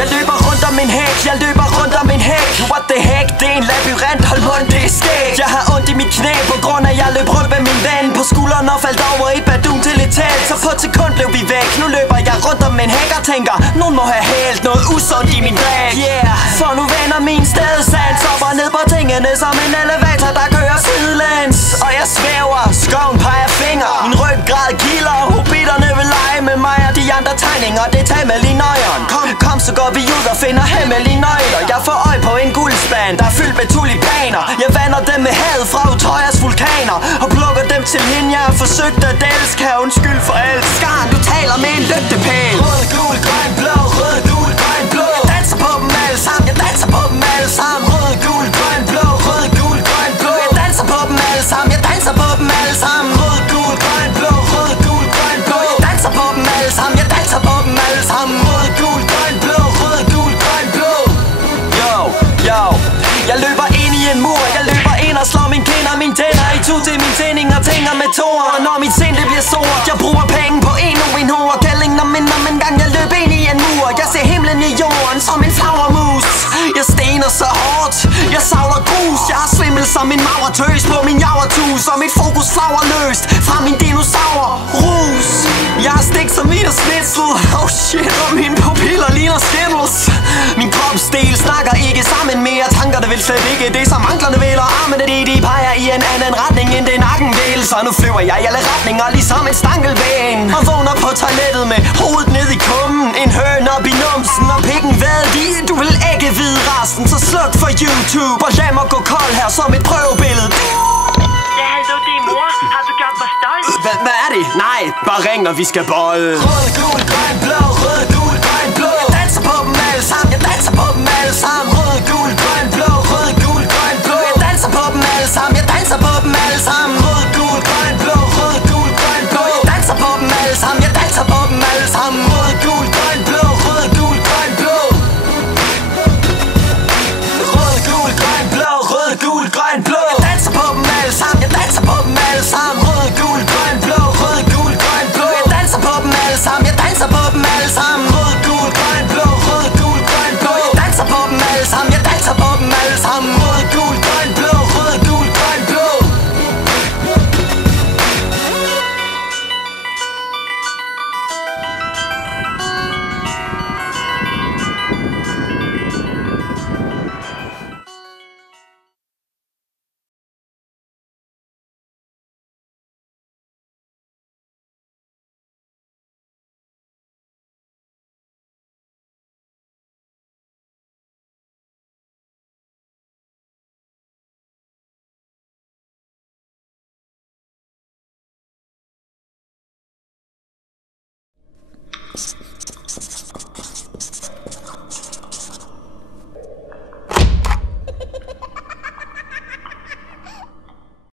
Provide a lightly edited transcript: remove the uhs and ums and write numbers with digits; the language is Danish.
Jeg løber rundt om en hæk, jeg løber rundt om en hæk. What the heck, det er en labyrint, hold mund, det er skægt. Jeg har ondt i mit knæ på grund af jeg løb rundt med min ven. På skulderen og faldt over et badun til et telt. Så på et sekund blev vi væk. Nu løber jeg rundt om en hæk og tænker, nogen må have hældt noget usundt i min dræk. Yeah, for nu vender min stedsans op og ned på tingene som en elevator, der kører sidelæns. Og jeg svæver, skoven peger fingre, min ryggrad kilder. Hobbiterne vil lege med mig og de andre tegninger, det er temmelig nøjeren. Kom, så går vi ud og finder hemmelige nøgler. Jeg får øje på en guldspand, der er fyldt med tulipaner. Jeg vander dem med had fra Utrøjas vulkaner og plukker dem til hende, jeg har forsøgt at elske. Her undskyld for alt. Skaren, du taler med en lygtepæl. Rød, gul, grøn, blå, rød, gul, grøn, blå. Jeg danser på dem alle sammen, jeg danser på dem alle sammen. Rød, gul, grøn, blå, rød, gul, grøn, blå. Jeg danser på dem alle sammen, jeg danser på dem alle sammen. Rød, gul, grøn, blå, rød, gul, grøn, blå. Jeg danser på dem alle sammen, jeg danser på dem alle sammen. Rød, gul, grøn, blå, rød, gul, grøn, blå. Yo, jeg løber ind i en mur, jeg løber ind og slår min kind og mine tænder i to til min tænding og tænker med toer. Og når mit sind det bliver sort, jeg bruger penge på en ord. Kælling om en gang jeg løb ind i en mur. Jeg ser himlen i jorden som en flagermus. Jeg stener så hårdt, jeg savler grus. Jeg har svimmel som en mavertøs på min javertus. Og mit fokus flager løst fra min dinosaur-rus. Jeg har stik som i og snitsel. Oh shit, og mine pupiller ligner Skittles. Min kropsdel snakker ikke sammen mere. Tankerne vil slet ikke det, som anklerne vil. Og armene de peger i en anden retning end det nakken vil. Så nu flyver jeg i alle retninger ligesom en stankelben. Og vågner på toilettet med hovedet ned i kummen. En høne op i numsen og pikken hvad de. Du vil ikke vide resten, så sluk for YouTube. Og lad mig gå kold her som et prøvebillede. Ja, hallo, det er mor. Har du gjort mig stolt? Hvad er det? Nej, bare ring, når vi skal bolle. Rød, gul, grøn, blå, rød, gul, grøn, blå. Jeg danser på dem alle sammen, jeg danser på dem alle sammen. Rød, gul, grøn, blå, rød, gul, grøn, blå. Jeg danser på dem alle sammen, jeg danser på dem alle sammen. Rød, gul, grøn, blå, rød, gul, grøn, blå. Jeg danser på dem alle sammen, jeg danser på dem alle sammen. Rød, gul, grøn, blå, rød, gul, grøn, blå. Rød, gul, grøn, blå, rød, gul, grøn, blå. Jeg danser på dem alle sammen, jeg danser på dem alle sammen. Rød, gul, grøn, blå, rød, gul, grøn, blå. Jeg danser på dem alle sammen, jeg danser på dem alle sammen. Rød, gul, grøn, blå, rød, gul, grøn, blå. Jeg danser på dem alle sammen, jeg danser på dem alle sammen. Rød, gul, grøn, blå, rød, gul, grøn, blå. Psst.